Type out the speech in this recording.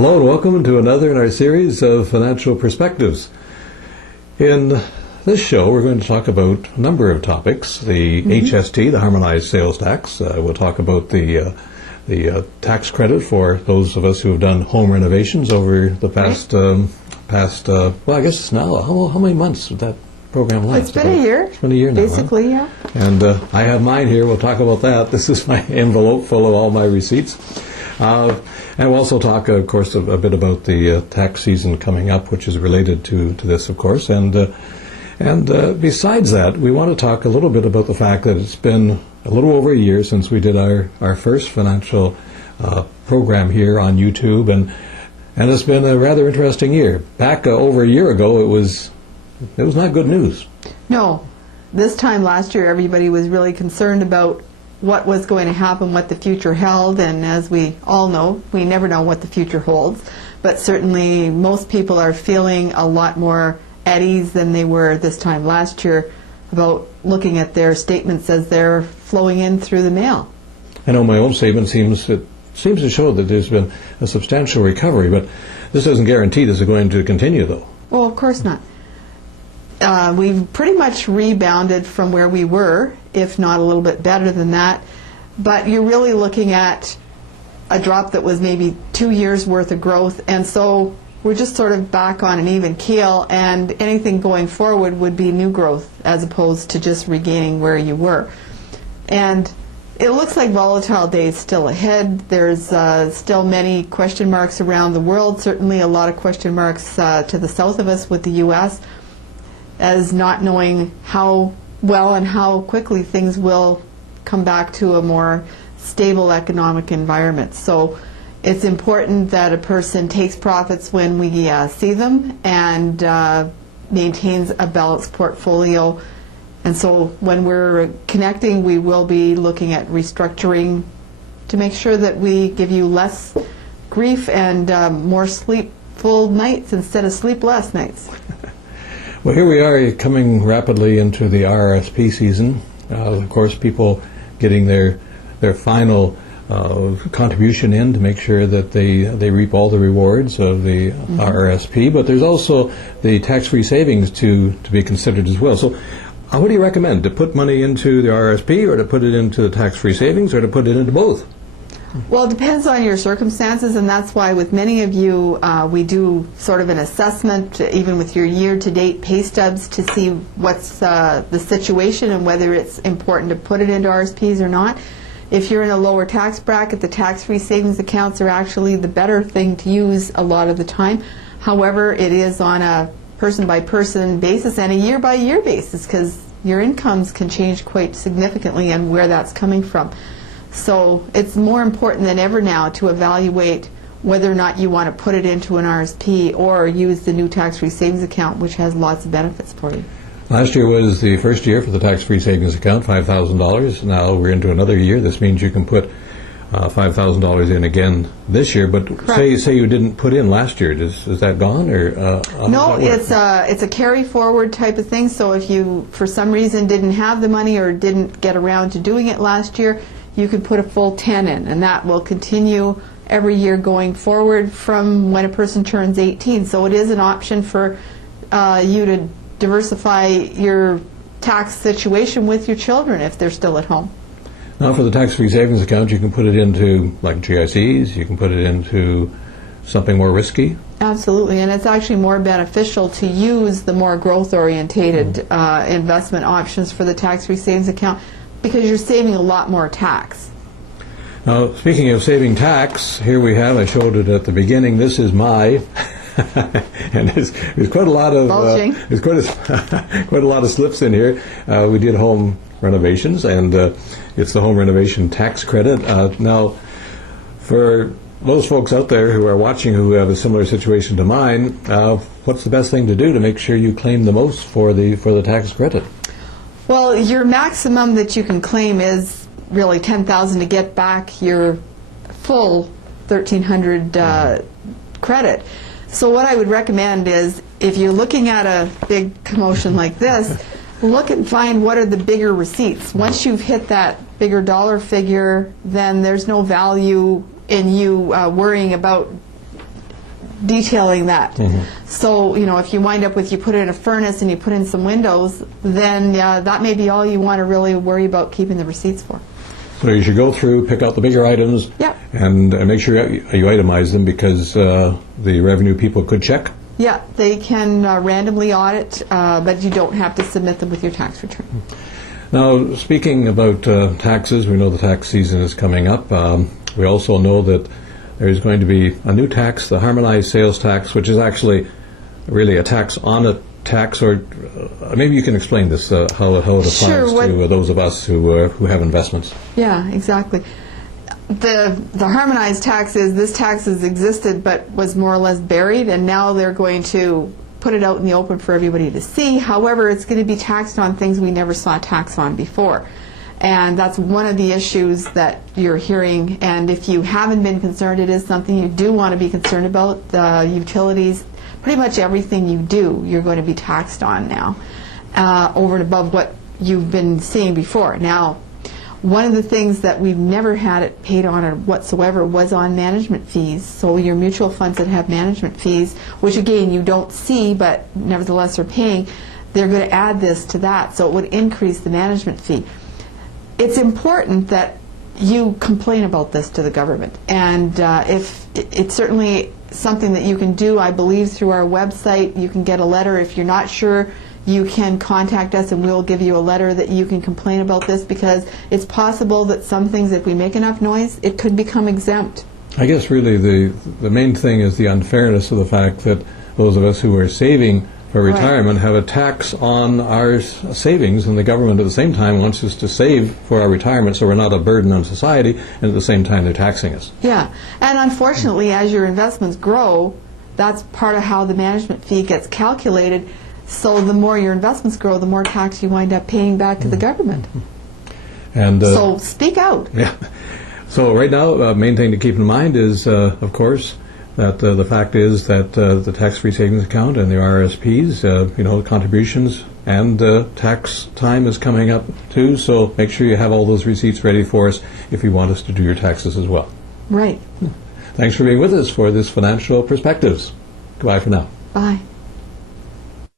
Hello and welcome to another in our series of financial perspectives. In this show we're going to talk about a number of topics. The HST, the Harmonized Sales Tax. We'll talk about the tax credit for those of us who have done home renovations over the past, well, I guess it's now, how many months did that program last? It's been a year. It's been a year now, basically, huh? Yeah. And I have mine here. We'll talk about that. This is my envelope full of all my receipts. And we'll also talk, of course, a bit about the tax season coming up, which is related to this, of course. And besides that, we want to talk a little bit about the fact that it's been a little over a year since we did our first financial program here on YouTube, and it's been a rather interesting year. Back over a year ago, it was not good news. No. This time last year, everybody was really concerned about what was going to happen, what the future held, and as we all know, we never know what the future holds. But certainly most people are feeling a lot more at ease than they were this time last year about looking at their statements as they're flowing in through the mail. I know my own statement seems to show that there's been a substantial recovery, but this doesn't guarantee this is going to continue, though. Well, of course not. We've pretty much rebounded from where we were, if not a little bit better than that. But you're really looking at a drop that was maybe 2 years' worth of growth, and so we're just sort of back on an even keel, and anything going forward would be new growth as opposed to just regaining where you were. And it looks like volatile days still ahead. There's still many question marks around the world, certainly a lot of question marks to the south of us with the U.S., as not knowing how well and how quickly things will come back to a more stable economic environment. So it's important that a person takes profits when we see them and maintains a balanced portfolio. And so when we're connecting, we will be looking at restructuring to make sure that we give you less grief and more sleepful nights instead of sleepless nights. Well, here we are coming rapidly into the RRSP season. Of course, people getting their final contribution in to make sure that they reap all the rewards of the RRSP, but there's also the tax-free savings to be considered as well. So what do you recommend, to put money into the RRSP or to put it into the tax-free savings or to put it into both? Well, it depends on your circumstances, and that's why with many of you we do sort of an assessment, even with your year-to-date pay stubs, to see what's the situation and whether it's important to put it into RSPs or not. If you're in a lower tax bracket, the tax-free savings accounts are actually the better thing to use a lot of the time. However, it is on a person-by-person basis and a year-by-year basis, because your incomes can change quite significantly and where that's coming from. So it's more important than ever now to evaluate whether or not you want to put it into an RSP or use the new tax-free savings account, which has lots of benefits for you. Last year was the first year for the tax-free savings account, $5,000. Now we're into another year. This means you can put $5,000 in again this year. But say you didn't put in last year. Is that gone? Or no, it's a carry forward type of thing. So if you, for some reason, didn't have the money or didn't get around to doing it last year, you could put a full 10 in, and that will continue every year going forward from when a person turns 18. So it is an option for you to diversify your tax situation with your children if they're still at home. Now for the tax-free savings account, you can put it into like GICs, you can put it into something more risky. Absolutely, and it's actually more beneficial to use the more growth-orientated investment options for the tax-free savings account, because you're saving a lot more tax. Now, speaking of saving tax, here we have, I showed it at the beginning, this is my, and there's quite a lot of there's quite a lot of slips in here. We did home renovations, and it's the home renovation tax credit. Now, for those folks out there who are watching who have a similar situation to mine, what's the best thing to do to make sure you claim the most for the tax credit? Well, your maximum that you can claim is really $10,000 to get back your full $1,300 credit. So what I would recommend is, if you're looking at a big commotion like this, look and find what are the bigger receipts. Once you've hit that bigger dollar figure, then there's no value in you worrying about detailing that. So, if you wind up with, you put in a furnace and you put in some windows, then that may be all you want to really worry about keeping the receipts for. So you should go through, pick out the bigger items, Yeah. and make sure you itemize them, because the revenue people could check. Yeah, they can randomly audit, but you don't have to submit them with your tax return. Now, speaking about taxes, we know the tax season is coming up. We also know that there's going to be a new tax, the Harmonized sales tax, which is actually really a tax on a tax, or maybe you can explain this, how it applies to those of us who have investments. Yeah, exactly. The Harmonized tax is, this tax has existed but was more or less buried, and now they're going to put it out in the open for everybody to see. However, it's going to be taxed on things we never saw tax on before. And that's one of the issues that you're hearing. And if you haven't been concerned, it is something you do want to be concerned about. The utilities, pretty much everything you do, you're going to be taxed on now, over and above what you've been seeing before. Now, one of the things that we've never had it paid on or whatsoever was on management fees. So your mutual funds that have management fees, which again you don't see but nevertheless are paying, they're going to add this to that. So it would increase the management fee. It's important that you complain about this to the government. And if it's certainly something that you can do, I believe, through our website. You can get a letter. If you're not sure, you can contact us and we'll give you a letter that you can complain about this, because it's possible that some things, if we make enough noise, it could become exempt. I guess really the main thing is the unfairness of the fact that those of us who are saving for retirement have a tax on our savings, and the government at the same time wants us to save for our retirement so we're not a burden on society, and at the same time they're taxing us. Yeah, and unfortunately as your investments grow, that's part of how the management fee gets calculated. So the more your investments grow, the more tax you wind up paying back to the government. And so speak out. Yeah. So right now, main thing to keep in mind is, of course, that the fact is that the tax-free savings account and the RRSPs, contributions and tax time is coming up too. So make sure you have all those receipts ready for us if you want us to do your taxes as well. Right. Thanks for being with us for this Financial Perspectives. Goodbye for now. Bye.